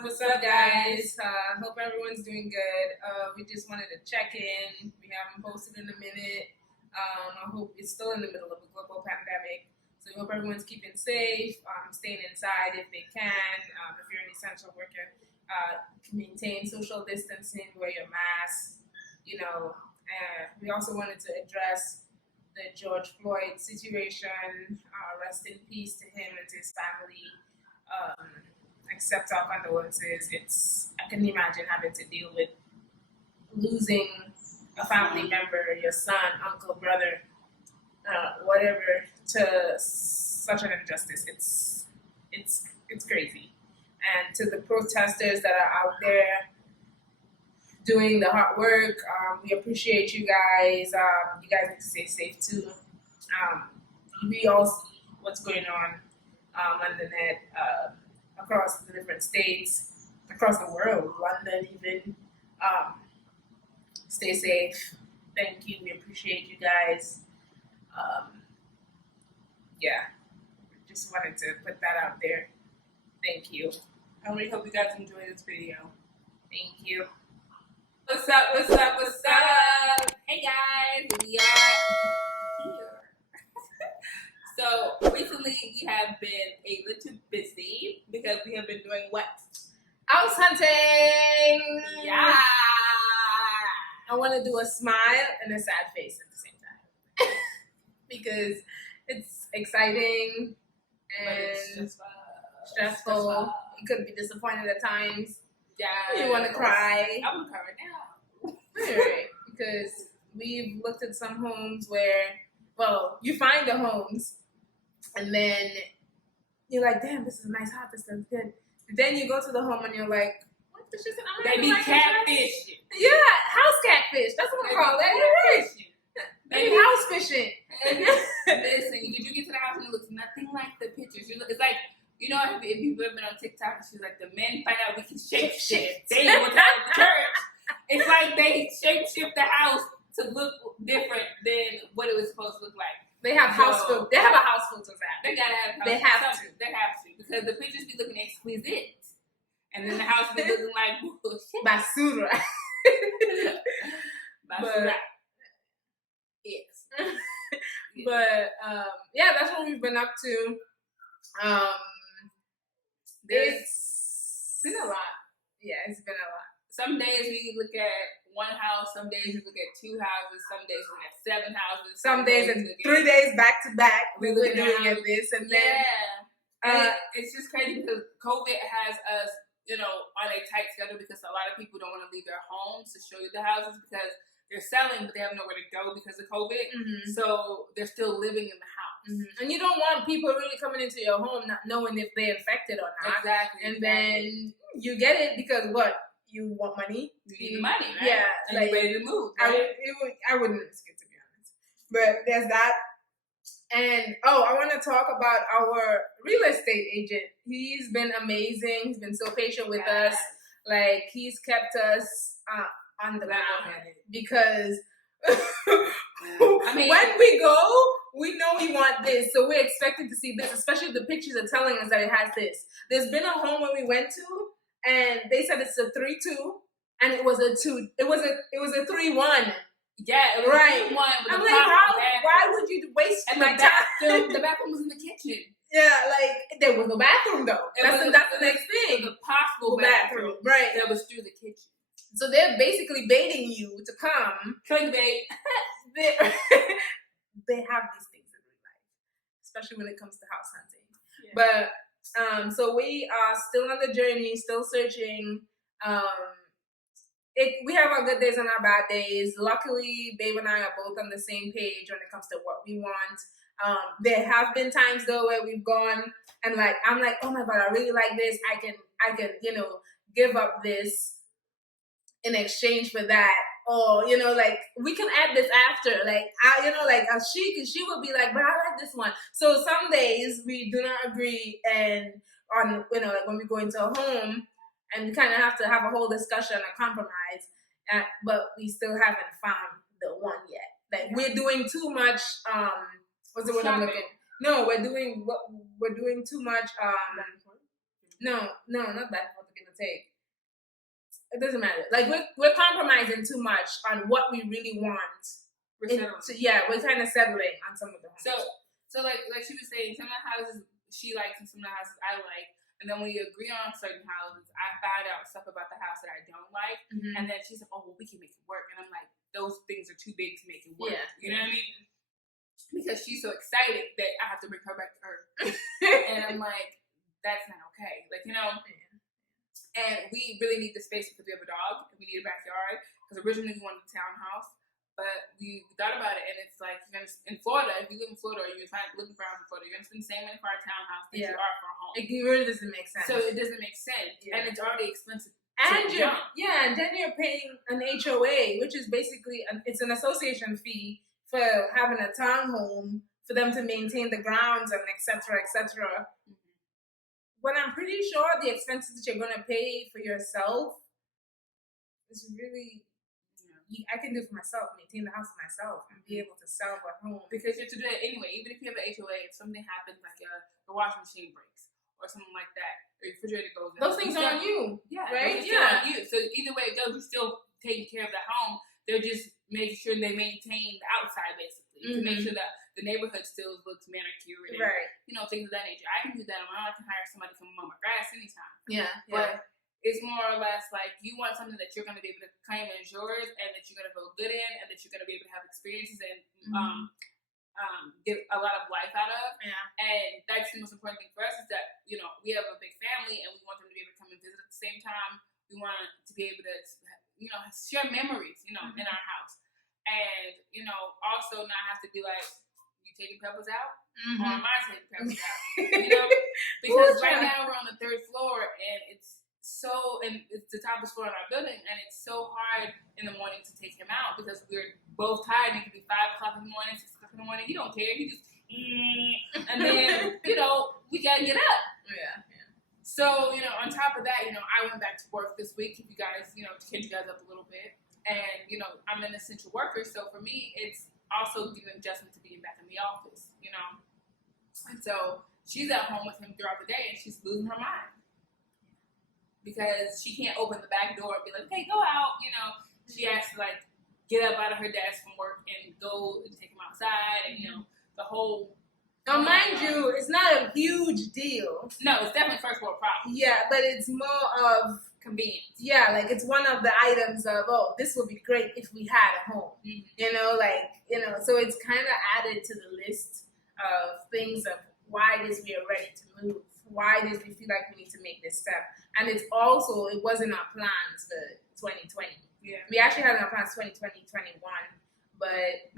What's up, guys? Hope everyone's doing good. We just wanted to check in. We haven't posted in a minute. I hope it's still in the middle of a global pandemic. So we hope everyone's keeping safe, staying inside if they can. If you're an essential worker, maintain social distancing, wear your mask. We also wanted to address the George Floyd situation. Rest in peace to him and to his family. Accept our condolences. I can imagine having to deal with losing a family member, your son, uncle, brother, whatever, to such an injustice. It's crazy. And to the protesters that are out there doing the hard work, we appreciate you guys. You guys need to stay safe too. We all see what's going on the net. Across the different states, across the world, London even. Stay safe. Thank you. We appreciate you guys. Just wanted to put that out there. Thank you. And we hope you guys enjoy this video. Thank you. What's up? What's up? What's up? Hey guys, we are here. So recently we have been a little busy because we have been doing what? House hunting. Yeah. I want to do a smile and a sad face at the same time because it's exciting But it's and just, stressful. You could be disappointed at times. Yeah. You want to cry. I want to cry right now. Right, because we've looked at some homes where, you find the homes and then you're like, damn, this is a nice house, this looks good. Then you go to the home and you're like, what the shit? They be catfishing. Yeah, house catfish. That's what we call it. You're right. They be house fishing. Listen, did you get to the house and it looks nothing like the pictures? It's like, if you've ever been on TikTok, she's like, the men find out we can shape shift. They went out of the church. It's like they shape shift the house to look different than what it was supposed to look like. They have house filters. They have a house filters app. They gotta have. They have to. They have to because the pictures be looking exquisite, and then the house be looking like bullshit. Basura. Basura. Yes. But that's what we've been up to. It's been a lot. Yeah, it's been a lot. Some days we look at one house, some days we look at two houses, some days we look at 7 houses. Some days and 3 days back to back. We're doing at this and then. It's just crazy because COVID has us, on a tight schedule because a lot of people don't want to leave their homes to show you the houses because they're selling, but they have nowhere to go because of COVID. Mm-hmm. So they're still living in the house. Mm-hmm. And you don't want people really coming into your home not knowing if they're infected or not. Exactly. And then you get it because what? You want money. You need the money, right? Yeah. And you're ready to move, right? I wouldn't risk it, to be honest. But there's that. And, I want to talk about our real estate agent. He's been amazing. He's been so patient with us. Like, he's kept us on the ground because when we go, we know we want this. So we're expecting to see this, especially the pictures are telling us that it has this. There's been a home when we went to, and they said it's a 3-2, and it was a 2. It was a 3-1. Yeah, it was right. 3-1. I'm like, why would you waste my time? The bathroom was in the kitchen. Yeah, like there was no bathroom though. That's the next thing. The possible bathroom, right? That was through the kitchen. So they're basically baiting you to come. Clickbait. They have these things in real life, especially when it comes to house hunting. Yeah. But so we are still on the journey, still searching. We have our good days and our bad days. Luckily, Babe and I are both on the same page when it comes to what we want. There have been times though where we've gone and I'm like, oh my God, I really like this. I can give up this in exchange for that. Or, we can add this after. She will be like, but I like this one. So some days we do not agree and on, when we go into a home, and we kind of have to have a whole discussion, a compromise, but we still haven't found the one yet. We're doing too much. What's the word I'm looking? No, we're doing too much. No, not that. take. It doesn't matter. Like we're compromising too much on what we really want. We're kind of settling on some of the homes. So like she was saying, some of the houses she likes and some of the houses I like. And then when you agree on certain houses, I find out stuff about the house that I don't like. Mm-hmm. And then she's like, oh, well, we can make it work. And I'm like, those things are too big to make it work. Yeah. You know what I mean? Because she's so excited that I have to bring her back to Earth. And I'm like, that's not okay. Like, you know. And we really need the space because we have a dog and we need a backyard. Because originally we wanted a townhouse, but we thought about it, and it's like you're gonna in Florida. If you live in Florida or you're looking for a house in Florida, you're gonna spend the same money for our townhouse that you are for a home. It really doesn't make sense. So it doesn't make sense, and it's already expensive. And and then you're paying an HOA, which is basically it's an association fee for having a townhome for them to maintain the grounds and etc. etc. But I'm pretty sure the expenses that you're going to pay for yourself is really, I can do for myself, maintain the house myself, and be able to sell a home. Because you have to do it anyway. Even if you have an HOA, if something happens, like the washing machine breaks or something like that, or your refrigerator goes in. Those things are on you. Yeah. Right? Yeah. On you. So either way it goes, you're still taking care of the home. They're just making sure they maintain the outside, basically, to make sure that the neighborhood still looks manicured, and, you know, things of that nature. I can do that on my own. I can hire somebody to come mow my grass anytime. Yeah. But it's more or less like you want something that you're going to be able to claim as yours, and that you're going to feel good in, and that you're going to be able to have experiences and get a lot of life out of. Yeah. And that's the most important thing for us is that, you know, we have a big family, and we want them to be able to come and visit at the same time. We want to be able to, you know, share memories, you know, in our house. And, you know, also not have to be like, you taking Pebbles out? Or am I taking Pebbles out? You know? Because right now we're on the 3rd floor, and it's the top floor in our building, and it's so hard in the morning to take him out because we're both tired. It could be 5 o'clock in the morning, 6 o'clock in the morning. He don't care. He just, and then, you know, we got to get up. Yeah. So, you know, on top of that, you know, I went back to work this week. If you guys, you know, to catch you guys up a little bit. And, you know, I'm an essential worker. So for me, it's also doing adjustment to being back in the office, you know. And so she's at home with him throughout the day, and she's losing her mind. Because she can't open the back door and be like, hey, go out, you know. She has to, like, get up out of her desk from work and go and take him outside and, you know, the whole... Now, mind you, it's not a huge deal. No, it's definitely first world problem. Yeah, but it's more of... convenience. Yeah, like it's one of the items of, oh, this would be great if we had a home. You know, like, you know, so it's kind of added to the list of things of why it is we are ready to move, why it is we feel like we need to make this step. And it's also, it wasn't our plans for 2020. Yeah. We actually had our plans 2020, 2021. But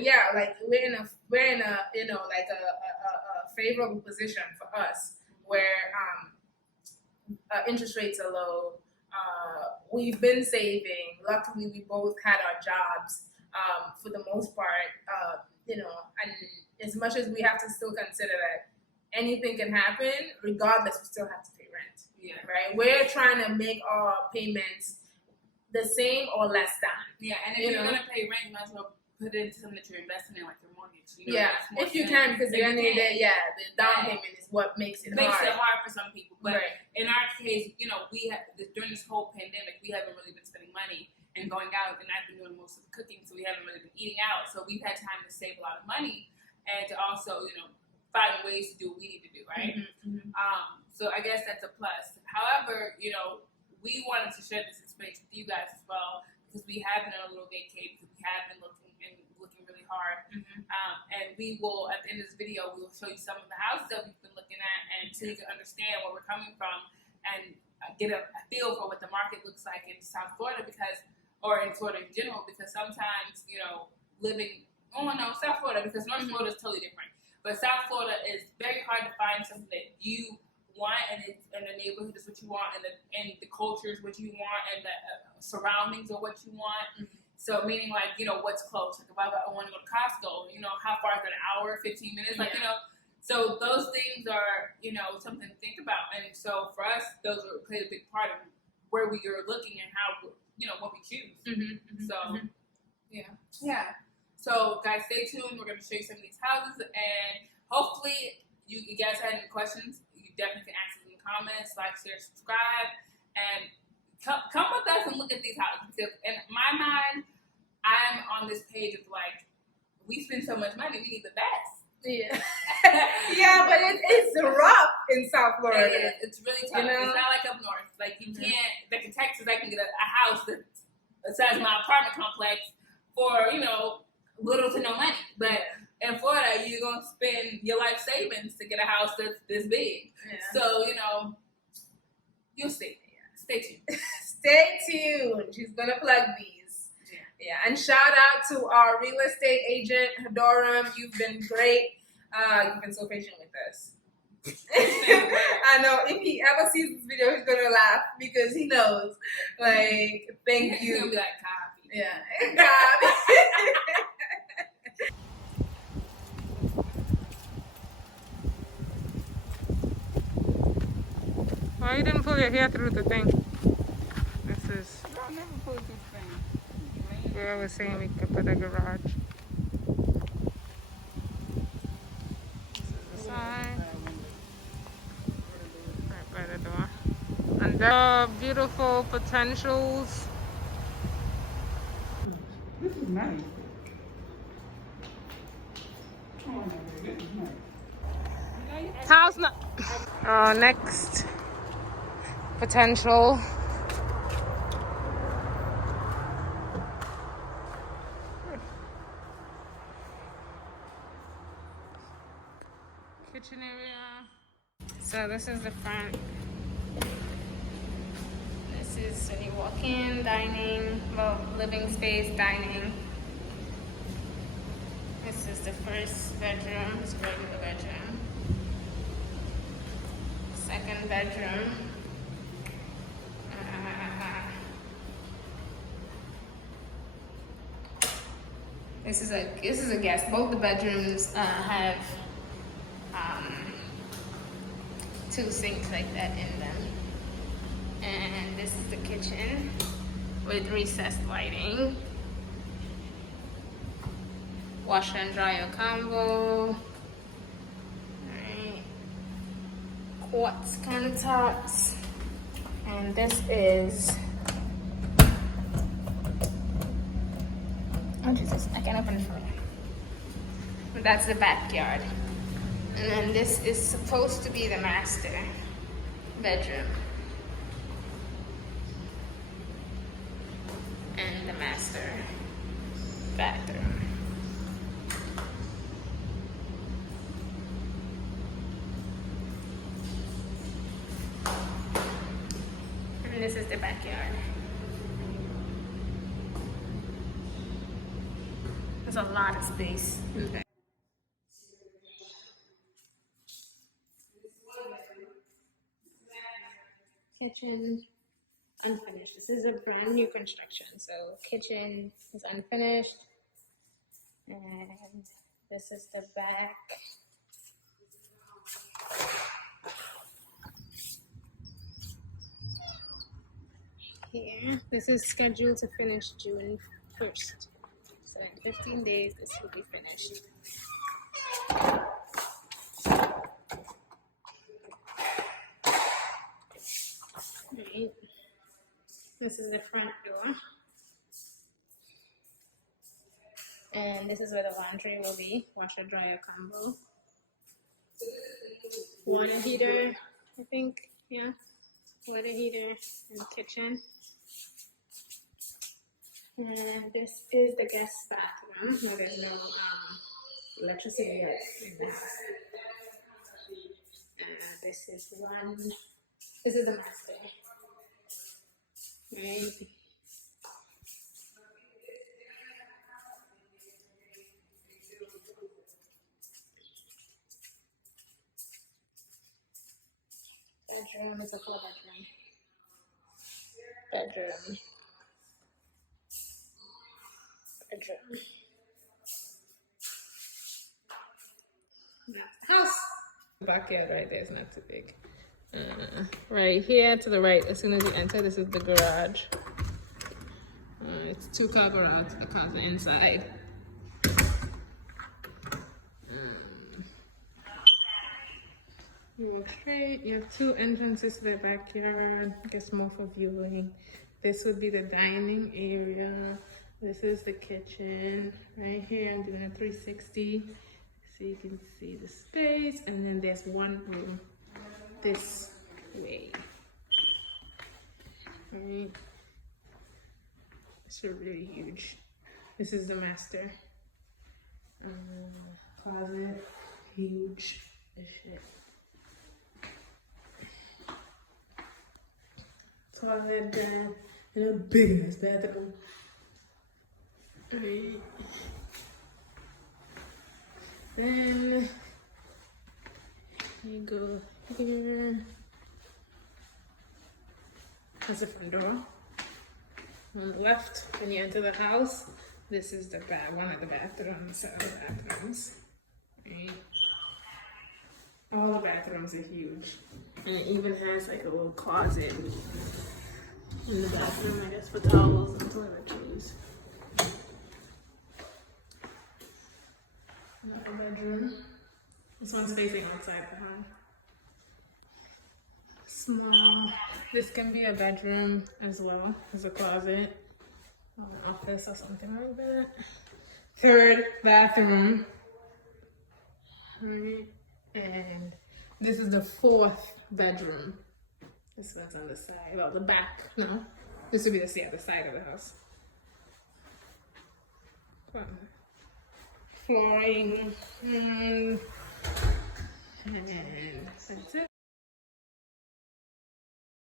yeah, like we're in a you know, like a favorable position for us where interest rates are low. We've been saving. Luckily, we both had our jobs for the most part. You know, and as much as we have to still consider that anything can happen, regardless, we still have to pay rent. Yeah. Right. We're trying to make our payments the same or less than. Yeah, and if you're gonna pay rent, you might as well put it into something that you're investing in, like your mortgage. You know, yeah, if you can, because the end of the day, the down payment is what makes it hard. Makes it hard for some people, but in our case, you know, we have during this whole pandemic, we haven't really been spending money and going out, and I've been doing most of the cooking, so we haven't really been eating out. So we've had time to save a lot of money and to also, you know, find ways to do what we need to do, right? So I guess that's a plus. However, you know, we wanted to share this experience with you guys as well because we have been on a little vacay because we have been looking really hard. And we will, at the end of this video, we will show you some of the houses that we've been looking at and so you can understand where we're coming from and get a feel for what the market looks like in South Florida or in Florida in general, because sometimes, you know, South Florida, because North Florida is totally different. But South Florida is very hard to find something that you want, and the neighborhood is what you want, and the culture is what you want, and the surroundings are what you want. So meaning like, you know, what's close. Like if I want to go to Costco, you know, how far is that, an hour, 15 minutes? Like, you know, so those things are, you know, something to think about. And so for us, those play a big part of where we are looking and how, you know, what we choose. Yeah. So guys, stay tuned. We're going to show you some of these houses, and hopefully you guys had any questions, you definitely can ask us in the comments, like, share, subscribe, And come with us and look at these houses, because in my mind, I'm on this page of like, we spend so much money, we need the best. Yeah. Yeah, but it's rough in South Florida. It's really tough. You know? It's not like up north. Like you can't. Like in Texas, I can get a house that's the size of my apartment complex for little to no money. But in Florida, you're gonna spend your life savings to get a house that's this big. Yeah. So you'll see. Stay tuned. Stay tuned. She's gonna plug these. Yeah, and shout out to our real estate agent, Hadoram. You've been great. You've been so patient with us. I know if he ever sees this video, he's gonna laugh because he knows. Like, thank you. He'll be like, copy. Yeah, copy. Why you didn't pull your hair through the thing? This is. I'll never pull through the thing. Where I was saying we could put a garage. This is the side. Right by the door. And there are beautiful potentials. This is nice. Oh, no, this is nice. House next potential. Kitchen area. So this is the front. This is when you walk in, dining, well, living space, dining. This is the first bedroom, it's a regular bedroom. Second bedroom. This is a guest. Both the bedrooms have 2 sinks like that in them. And this is the kitchen with recessed lighting. Washer and dryer combo. Alright. Quartz countertops. And this is, oh Jesus, I can't open it for you. That's the backyard. And then this is supposed to be the master bedroom. And the master bathroom. And this is the backyard. There's a lot of space. Okay. Kitchen unfinished. This is a brand new construction, so kitchen is unfinished, and this is the back. Here, this is scheduled to finish June 1st, so in 15 days this will be finished. Right. This is the front door. And this is where the laundry will be. Washer dryer combo. Water heater, I think. Yeah. Water heater in the kitchen. And this is the guest bathroom where there's no electricity in the house. This is the master. Right. Bedroom is a 4-bedroom. Bedroom. House. Backyard right there is not too big. Right here to the right, as soon as you enter, this is the garage. It's 2-car garage, the cars are inside. You walk straight. You have two entrances to the backyard. I guess more for viewing. This would be the dining area. This is the kitchen. Right here, I'm doing a 360. So you can see the space. And then there's one room this way. Alright. It's really huge. This is the master closet. Huge as shit. Toilet, bed, and a big ass bathroom. Alright. Then you go here. That's the front door. On the left, when you enter the house, this is the one of the bathrooms. Right? All the bathrooms are huge. And it even has like a little closet in the bathroom, I guess, for towels and toiletries. Another bedroom. This one's facing outside the house. Small. This can be a bedroom as well as a closet, or an office or something like that. Third bathroom. Alright. And this is the fourth bedroom. This one's on the side. Well, the back. No. This would be the side of the house. Flooring. And that's it.